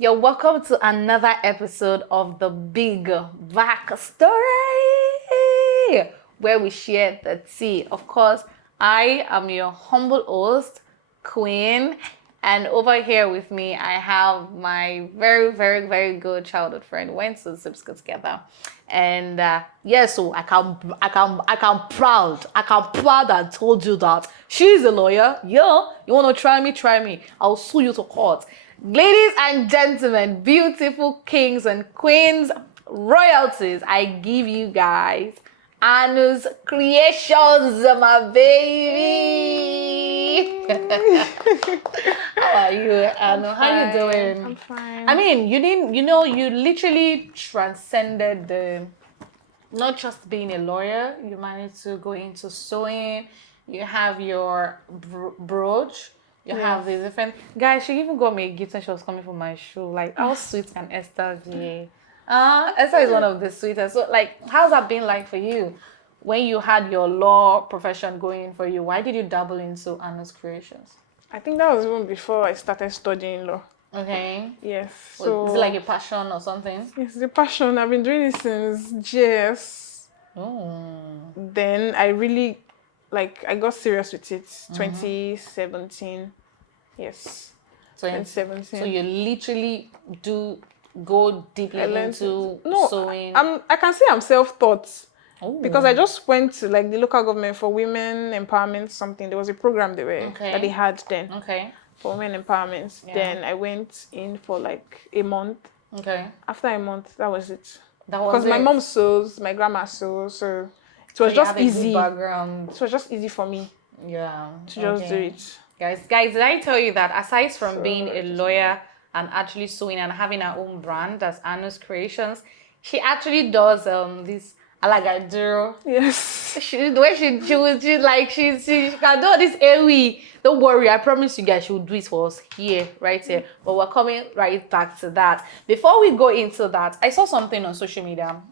You're welcome to another episode of the Big Back Story, where we share the tea. Of course, I am your humble host, Queen, and over here with me, I have my very, very, very good childhood friend. We went to Zip School together, and so I can proud and told you that she's a lawyer. Yeah, you want to try me? Try me. I'll sue you to court. Ladies and gentlemen, beautiful kings and queens, royalties, I give you guys Anu's Creations, my baby. How are you, Anu? How you doing? I'm fine. I mean, you literally transcended the, not just being a lawyer, you managed to go into sewing, you have your brooch, you have the different guys. She even got me a gift when she was coming for my show. Like, how sweet can Esther be? Esther is one of the sweetest. So, like, how's that been like for you when you had your law profession going for you? Why did you dabble into Anna's Creations? I think that was even before I started studying law. Okay. Yes. So, is it like a passion or something? It's the passion. I've been doing it since JS. Oh. Then I really, I got serious with it. 2017. Yes. So 2017. So you literally do go deeply into sewing? I can say I'm self-taught. Ooh. Because I just went to the local government for women empowerment something. There was a program that they had then. Okay. For women empowerment. Yeah. Then I went in for a month. Okay. After a month, that was it. That was because my mom sews, my grandma sews, so it was just easy. Background. It was just easy for me. Yeah. To just do it. Guys, did I tell you that aside from being a lawyer and actually sewing and having her own brand as Anna's Creations, she actually does this alagaduro. Yes. The way she can do all this AOE. Don't worry, I promise you guys she will do it for us right here. But we're coming right back to that. Before we go into that, I saw something on social media,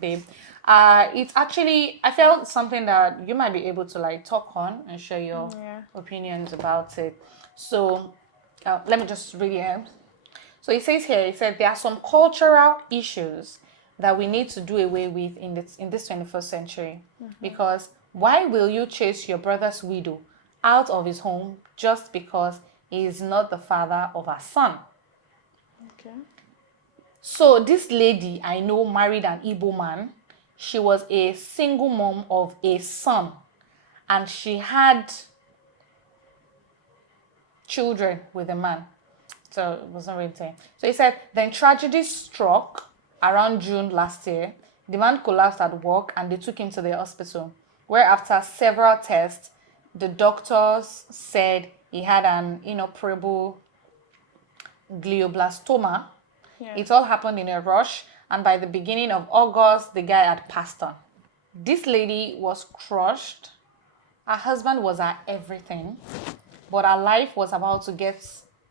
babe. It's actually, I felt something that you might be able to talk on and share your opinions about it. So let me just read it. So it says here, it said there are some cultural issues that we need to do away with in this 21st century. Because why will you chase your brother's widow out of his home just because he is not the father of her son? Okay. So this lady I know married an Igbo man. She was a single mom of a son, and she had children with a man. So it wasn't really saying. So he said, then tragedy struck around June last year. The man collapsed at work and they took him to the hospital, where after several tests, the doctors said he had an inoperable glioblastoma. Yeah. It all happened in a rush, and by the beginning of August, the guy had passed on. This lady was crushed. Her husband was her everything, but her life was about to get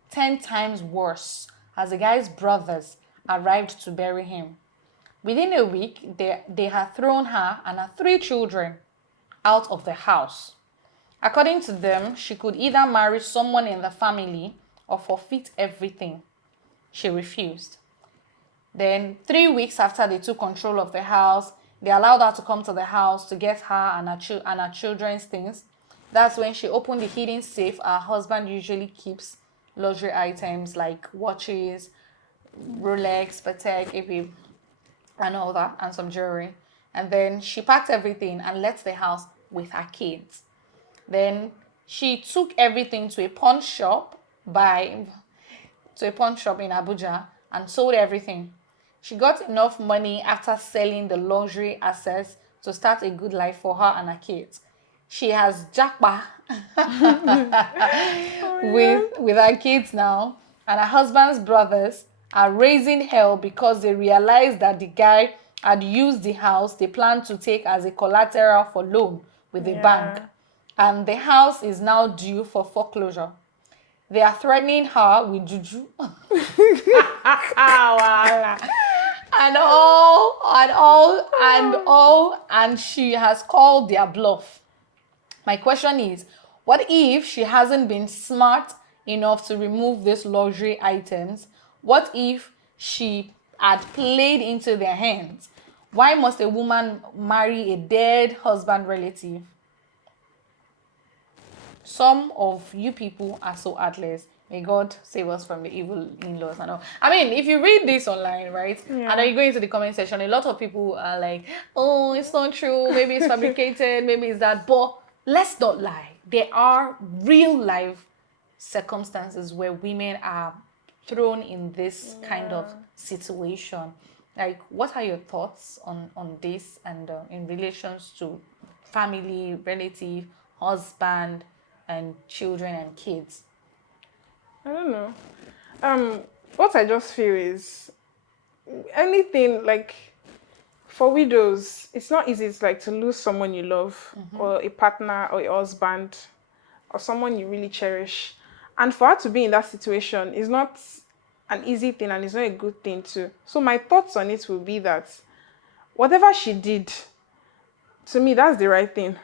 10 times worse as the guy's brothers arrived to bury him. Within a week, they had thrown her and her 3 children out of the house. According to them, she could either marry someone in the family or forfeit everything. She refused. Then 3 weeks after they took control of the house, they allowed her to come to the house to get her and her children's things. That's when she opened the hidden safe her husband usually keeps luxury items like watches, Rolex, Patek, AP, and all that, and some jewelry. And then she packed everything and left the house with her kids. Then she took everything to a pawn shop in Abuja and sold everything. She got enough money after selling the luxury assets to start a good life for her and her kids. She has jackpot with her kids now, and her husband's brothers are raising hell because they realized that the guy had used the house they planned to take as a collateral for loan with the bank, and the house is now due for foreclosure. They are threatening her with juju and she has called their bluff. My question is, what if she hasn't been smart enough to remove these luxury items? What if she had played into their hands? Why must a woman marry a dead husband relative? Some of you people are so heartless. May God save us from the evil in-laws and all. I mean, if you read this online, right, and then you go into the comment section, a lot of people are like, oh, it's not true, maybe it's fabricated, maybe it's that. But let's not lie. There are real life circumstances where women are thrown in this kind of situation. Like, what are your thoughts on this and in relations to family, relative, husband, and children and kids? I don't know. What I just feel is anything like for widows, it's not easy. It's like to lose someone you love, or a partner, or a husband, or someone you really cherish. And for her to be in that situation is not an easy thing, and it's not a good thing too. So my thoughts on it will be that whatever she did, to me, that's the right thing.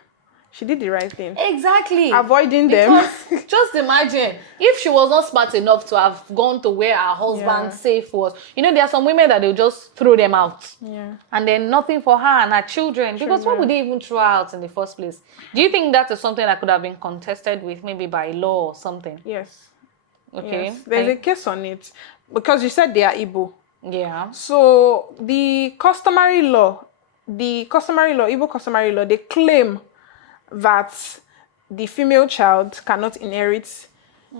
She did the right thing. Exactly. Avoiding them. Because just imagine if she was not smart enough to have gone to where her husband safe was. You know, there are some women that they'll just throw them out. Yeah. And then nothing for her and her children. Because why would they even throw her out in the first place? Do you think that is something that could have been contested with maybe by law or something? Yes. Okay. Yes. There's a case on it. Because you said they are Igbo. Yeah. So the customary law, Igbo customary law, they claim that the female child cannot inherit,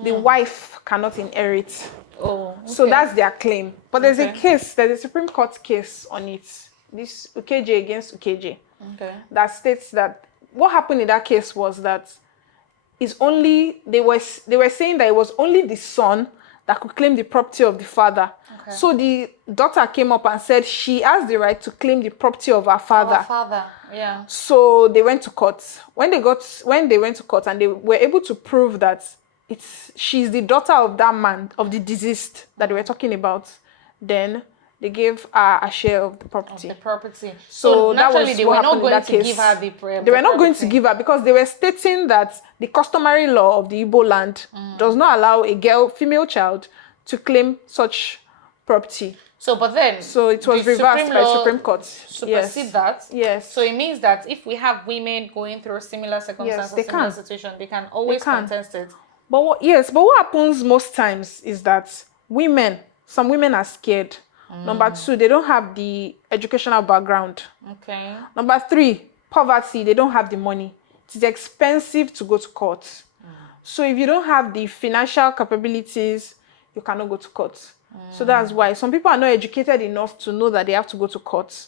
the wife cannot inherit. Oh, okay. So that's their claim. But there's a case, there's a Supreme Court case on it. This Ukeje against Ukeje. Okay. That states that what happened in that case was that it's only they were saying that it was only the son that could claim the property of the father. Okay. So the daughter came up and said she has the right to claim the property of her father. Our father, yeah. So they went to court. When they went to court and they were able to prove that she's the daughter of that man, of the deceased that they were talking about, then they gave her a share of the property. So naturally, that was they what were not happened in going that to case. give her They were not going to give her because they were stating that the customary law of the Igbo land does not allow a female child to claim such property. So it was reversed by Supreme Court. Supersede that. Yes. So it means that if we have women going through similar circumstances, similar situation, they can always contest it. But what happens most times is that some women are scared. Number 2, they don't have the educational background. Okay. Number 3, poverty, they don't have the money. It's expensive to go to court. So if you don't have the financial capabilities, you cannot go to court. So that's why some people are not educated enough to know that they have to go to court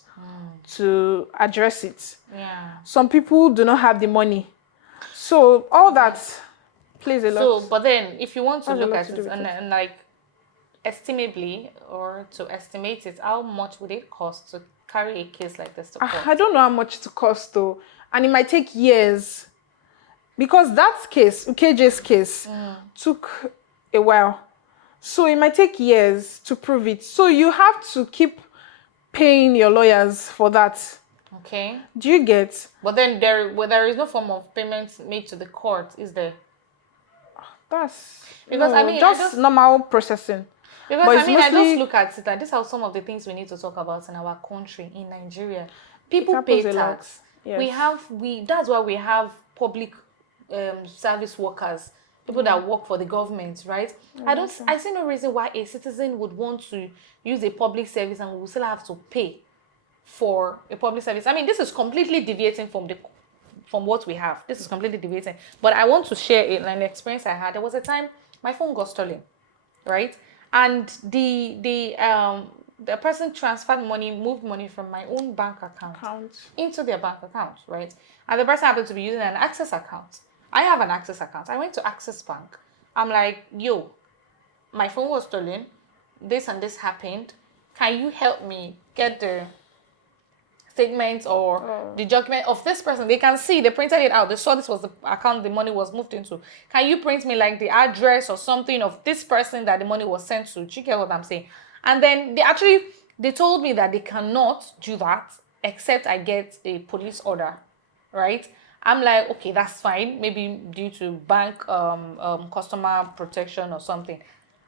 to address it. Yeah. Some people do not have the money. So all that plays a lot. So, but then if you want to look at it and like estimably or to estimate it, how much would it cost to carry a case like this to court? I don't know how much it costs though. And it might take years. Because that case, Ukeje's case, took a while. So it might take years to prove it. So you have to keep paying your lawyers for that. Okay. Do you get? But then there is no form of payment made to the court, is there? That's because just normal processing. Because I just look at it and this are some of the things we need to talk about in our country, in Nigeria. People pay tax. Yes. That's why we have public service workers, people that work for the government, right? I see no reason why a citizen would want to use a public service and will still have to pay for a public service. I mean, this is completely deviating from what we have. This is completely deviating. But I want to share an experience I had. There was a time my phone got stolen, right? And the person transferred money, moved money from my own bank account into their bank account, right? And the person happened to be using an Access account. I have an Access account. I went to Access Bank. I'm like, yo, my phone was stolen. This and this happened. Can you help me get the statement or the document of this person? They can see, they printed it out. They saw this was the account the money was moved into. Can you print me like the address or something of this person that the money was sent to? Do you get what I'm saying? And then they told me that they cannot do that except I get a police order, right? I'm like, okay, that's fine. Maybe due to bank customer protection or something.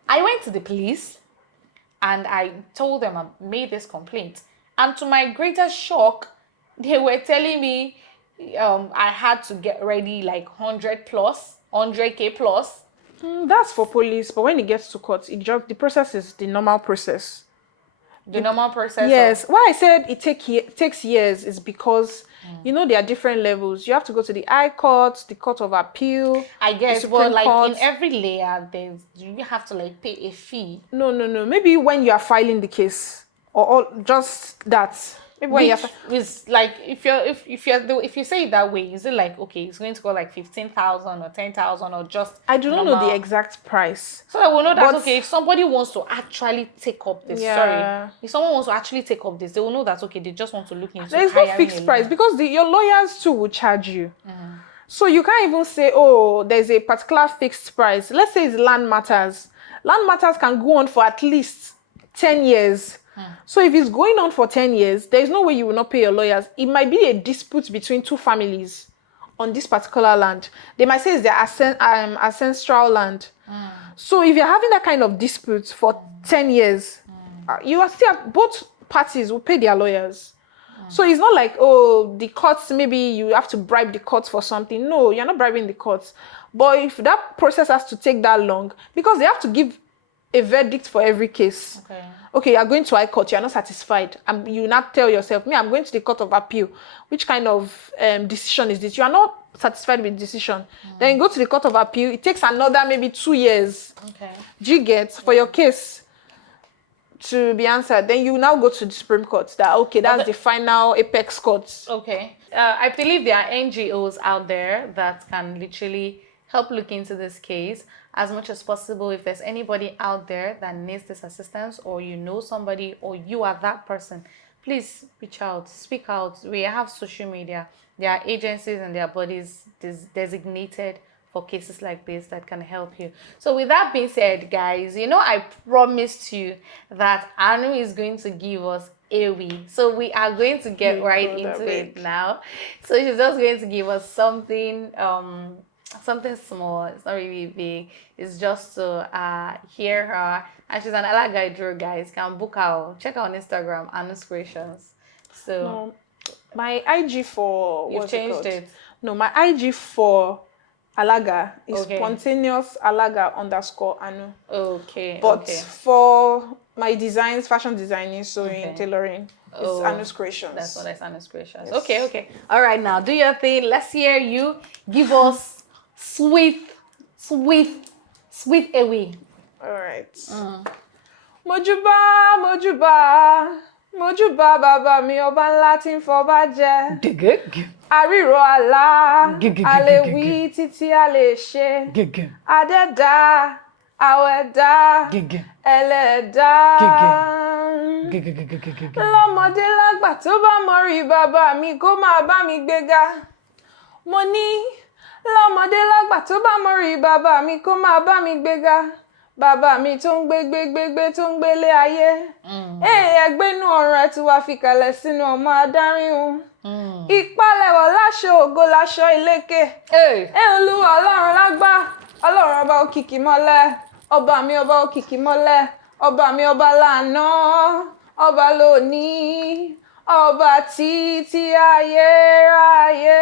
I went to the police. And I told them I made this complaint. And to my greatest shock, they were telling me I had to get ready like 100 plus, 100K plus. That's for police, but when it gets to court, the process is the normal process. The normal process. Yes. Why I said it takes years is because there are different levels. You have to go to the High Court, the Court of Appeal. I guess, but like in every layer, you have to like pay a fee. No. Maybe when you are filing the case, or just that. Maybe when is like if you say it that way, is it like okay, it's going to go like 15,000 or 10,000 or just? I do not know the exact price. So that we'll know that okay, if somebody wants to actually take up this, if someone wants to actually take up this, they will know that okay, they just want to look into. There's no fixed price because your lawyers too will charge you. So you can't even say, oh, there's a particular fixed price. Let's say it's land matters. Land matters can go on for at least 10 years. So if it's going on for 10 years, there's no way you will not pay your lawyers. It might be a dispute between two families on this particular land. They might say it's their ancestral land. So if you're having that kind of dispute for 10 years, you are still, both parties will pay their lawyers. So it's not like, oh, the courts, maybe you have to bribe the courts for something. No, you're not bribing the courts. But if that process has to take that long, because they have to give a verdict for every case. Okay, you're going to High Court, you're not satisfied. And you not tell yourself, I'm going to the Court of Appeal. Which kind of decision is this? You are not satisfied with the decision. Then you go to the Court of Appeal. It takes another maybe 2 years. Do you get for your case to be answered? Then you now go to the Supreme Court. That's the final apex court. I believe there are NGOs out there that can literally help look into this case as much as possible. If there's anybody out there that needs this assistance, or you know somebody, or you are that person, please reach out, speak out. We have social media. There are agencies and there are bodies designated for cases like this that can help you. So with that being said, guys, I promised you that Anu is going to give us Ewi. So we are going to get right into it now. So she's just going to give us something small. It's not really big. It's just to hear her. And she's an Alagaidro, guys. Can book her. Check her on Instagram, Anu's Creations. So no, my IG for you've changed it. No, my IG for Alaga is spontaneous Alaga _Anu. But for my designs, fashion designing, sewing, tailoring, it's Anu's Creations. That's what it's Anu's Creations. Yes. Okay. All right, now do your thing. Let's hear you. Give us sweet away. All right. Mojuba baba mi ọba ńlá tí ń fọba jẹ. Àríro àlá, a lè wí títí a lè ṣe. Adẹ́dá, àwẹ̀dá, ẹlẹ́dá. Lọ́mọdé lágbà tó bá mọ rí bàbá mi kó máa bá mi gbéga. Mo ní lọ́mọdé lágbà tó bá mọ rí bàbá mi kó máa bá mi gbéga. Bàbá mi tó ń gbé tó ń gbélé ayé. Ẹgbẹ́nu ọ̀run ẹ ti wá fi kalẹ̀ sínú ọmọ adárìnhun. Ìpalẹ̀wọ̀ láṣọ ògo láṣọ ìlékè. Olúwa ọlọ́run lágbà, ọlọ́run ọba òkìkí mọ́lẹ̀. Ọba mi ọba òkìkí mọ́lẹ̀. Ọba mi ọba lánà, ọba lónìí, ọba títí ayérayé.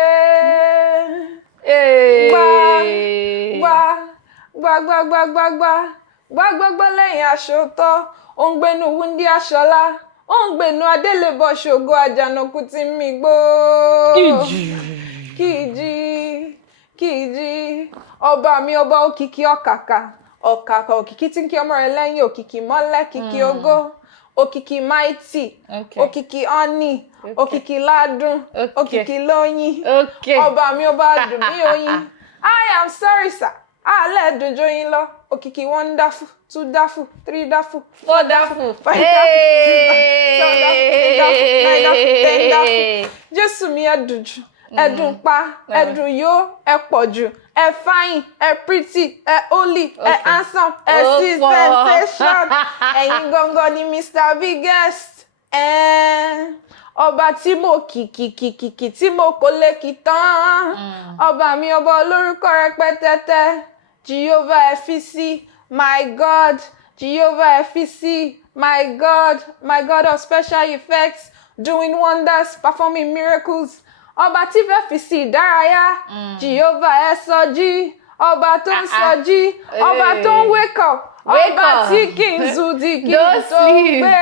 Gbàgbàgbà lẹ́yìn aṣòótọ́, ó ń gbénu wúndí aṣọlá, ó ń gbénu adélébọ̀ ṣògo àjànàkú tí mi gbó. Kìjì, ọba mi ọba òkìkí ọ̀kàkà òkìkí tí ń kí ọmọ rẹ̀ lẹ́yìn òkìkí mọ́lẹ̀ kìkì ògo, òkìkí mighty, òkìkí honey, òkìkí ládùn, òkìkí lóyin, ọba mi ọba dùn mí oyin. I am sorry, sir. Let do join lọ. Òkìkí wonderful, 2 daffy, 3 daffy, 4 daffy, 5 daffy, 6 daffy, 7 daffy, 8 daffy, 9 daffy, 10 daffy. Jésù mi ẹ dùn jù, ẹ dùn pa, ẹ dùn yó, ẹ pọ̀ jù, ẹ fine, ẹ pretty, ẹ holy, ẹ handsome, ẹ see sensation. Ẹ̀yin gangan ni Mr. Biggest. Ọba tí mo kìkì tí mo kò lè kì tán. Ọba mi ọba olórúkọ rẹpẹtẹtẹ. Jehovah Efisi, my God. Jehovah FEC, my God of special effects, doing wonders, performing miracles. Ọba tí fẹ́ fi sí ìdárayá, Jehovah SOG, ọba tó ń sọjí, ọba tó ń wake up, ọba tí kì í sùn tí kì í tó gbé.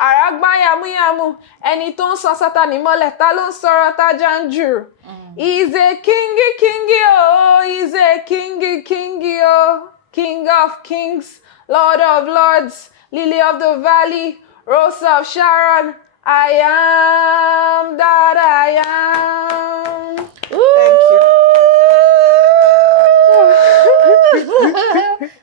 Àràgbá yàmúyàmú, ẹni tó ń sọ Sátánì mọ́lẹ̀, ta ló ń sọ̀rọ̀ tájà ń jù. He's a kingy, oh, he's a kingy, oh, King of kings, Lord of lords, Lily of the valley, Rose of Sharon, I am that I am. Thank you.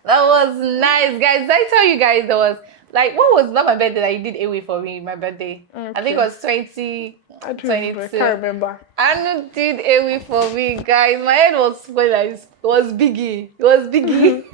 That was nice, guys. Did I tell you guys there was like what was not my birthday that you did away for me? My birthday. Okay. I think it was 2022. I can't remember. Anu did away for me, guys. My head was full. It was biggie. It was biggie.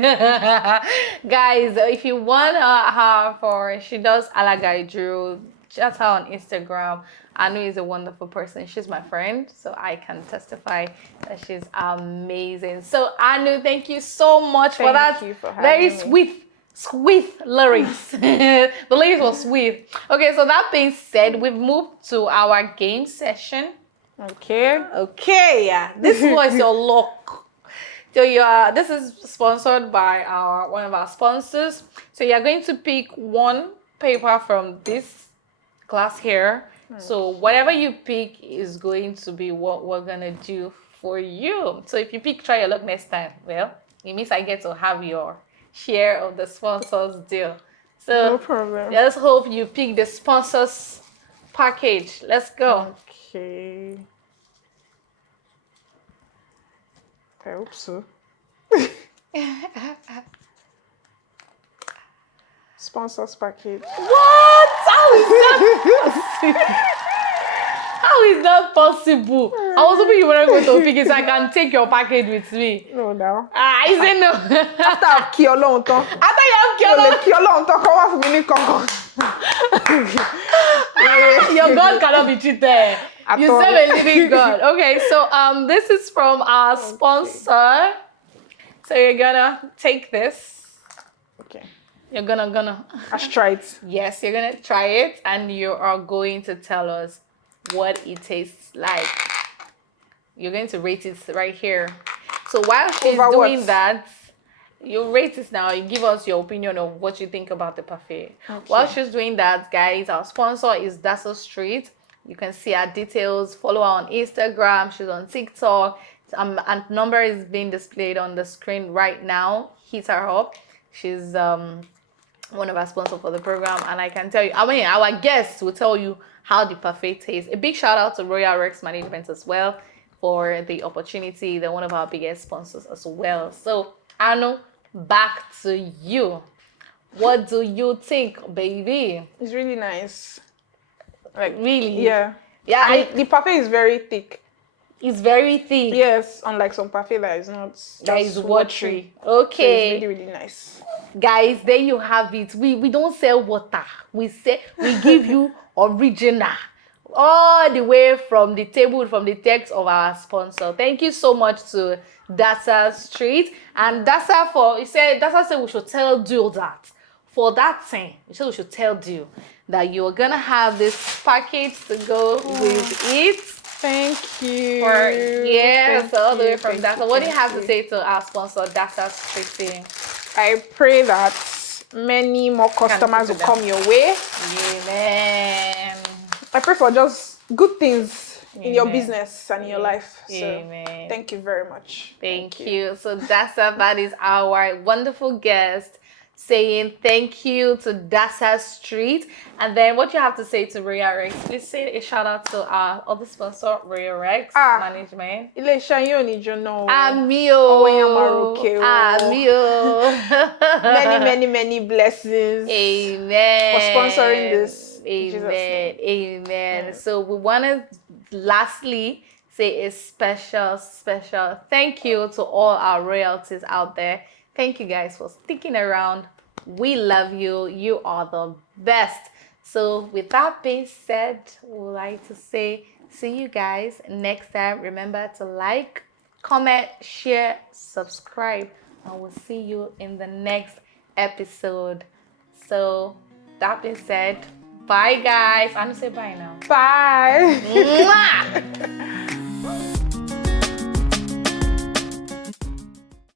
Guys, if you want her for, she does alagai drill. Just her on Instagram. Anu is a wonderful person. She's my friend, so I can testify that she's amazing. So Anu, thank you so much for that. Thank you for having very me. Sweet lyrics. The lyrics were sweet. Okay, so that being said, we've moved to our game session. Okay, yeah. This was your luck. So this is sponsored by one of our sponsors. So you're going to pick one paper from this class here. So whatever you pick is going to be what we're gonna do for you. So if you pick try your luck next time, well, it means I get to have your share of the sponsors deal. So no problem. Let's hope you pick the sponsors package. Let's go. Okay. I hope so. Sponsors package. What? How is that? How is that possible? I was hoping you were going to pick it so I can take your package with me. No, now. I said no. After I've killed long time. After you have killed long time, come off me, Your God cannot be cheated. You serve a living God. Okay, so this is from our sponsor. So you're gonna take this. Okay. You're gonna. Let's try it. Yes, you're gonna try it, and you are going to tell us what it tastes like. You're going to rate it right here. So while she's doing that, you rate it now. You give us your opinion of what you think about the parfait. Okay. While she's doing that, guys, our sponsor is Dazzle Street. You can see her details. Follow her on Instagram. She's on TikTok. And number is being displayed on the screen right now. Hit her up. She's one of our sponsors for the program, and I can tell you, our guests will tell you how the parfait tastes. A big shout out to Royal Rex Management as well for the opportunity. They're one of our biggest sponsors as well. So Anu, back to you. What do you think, baby? It's really nice. Like really? Yeah. The parfait is very thick. It's very thick. Yes, unlike some parfait that is not. That is watery. Okay. So it's really, really nice. Guys, there you have it. We don't sell water. We give you original. All the way from the table, from the text of our sponsor. Thank you so much to Dazzle Street. And Dazzle said we should tell Duel that. For that thing, we should tell Duel that you're gonna have this package to go with it. Thank you. All the way from Dazzle. What do you have to say to our sponsor, Dazzle Street? I pray that many more customers will come your way. Amen. I pray for just good things in your business and in your life. So Amen. Thank you very much. Thank you. So that is our wonderful guest saying thank you to Dazzle Street. And then what you have to say to Royal Rex? Please say a shout out to our other sponsor, Royal Rex Management. Many blessings. Amen. For sponsoring this. Amen. So we want to lastly say a special thank you to all our royalties out there. Thank you guys for sticking around. We love you. You are the best. So with that being said, we would like to say see you guys next time. Remember to like, comment, share, subscribe, and we'll see you in the next episode. So that being said, bye guys. I'm gonna say bye now. Bye. Mwah!